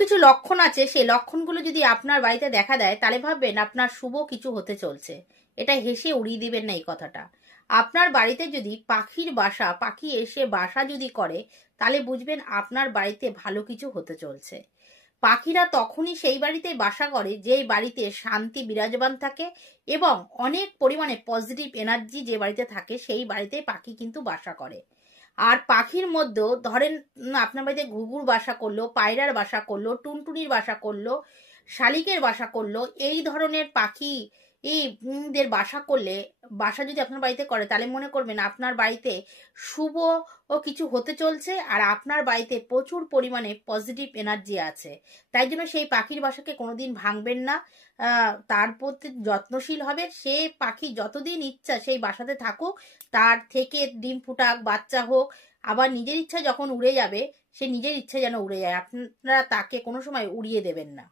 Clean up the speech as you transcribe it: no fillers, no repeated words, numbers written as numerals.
কিছু লক্ষণ আছে, সেই লক্ষণগুলো যদি আপনার বাড়িতে দেখা দেয় তাহলে ভাববেন আপনার শুভ কিছু হতে চলছে। এটা হেসে উড়িয়ে দিবেন না এই কথাটা। আপনার বাড়িতে যদি পাখির বাসা, পাখি এসে বাসা যদি করে, তাহলে বুঝবেন আপনার বাড়িতে ভালো কিছু হতে চলছে। পাখিরা তখনই সেই বাড়িতে বাসা করে যেই বাড়িতে শান্তি বিরাজমান থাকে এবং অনেক পরিমাণে পজিটিভ এনার্জি যে বাড়িতে থাকে, সেই বাড়িতে পাখি কিন্তু বাসা করে। আর পাখির মধ্যেও ধরেন আপনার বাড়িতে ঘুঘুর বাসা করলো, পায়রার বাসা করলো, টুনটুনির বাসা করলো, শালিকের বাসা করলো, এই ধরনের পাখি দের বাসা করলে, বাসা যদি আপনার বাড়িতে করে, তাহলে মনে করবেন আপনার বাড়িতে শুভ ও কিছু হতে চলছে আর আপনার বাড়িতে প্রচুর পরিমাণে পজিটিভ এনার্জি আছে। তাই জন্য সেই পাখির বাসাকে কোনোদিন ভাঙবেন না, তার প্রতি যত্নশীল হবে। সে পাখি যতদিন ইচ্ছা সেই বাসাতে থাকুক, তার থেকে ডিম ফুটাক, বাচ্চা হোক, আবার নিজের ইচ্ছা যখন উড়ে যাবে, সে নিজের ইচ্ছা যেন উড়ে যায়, আপনারা তাকে কোনো সময় উড়িয়ে দেবেন না।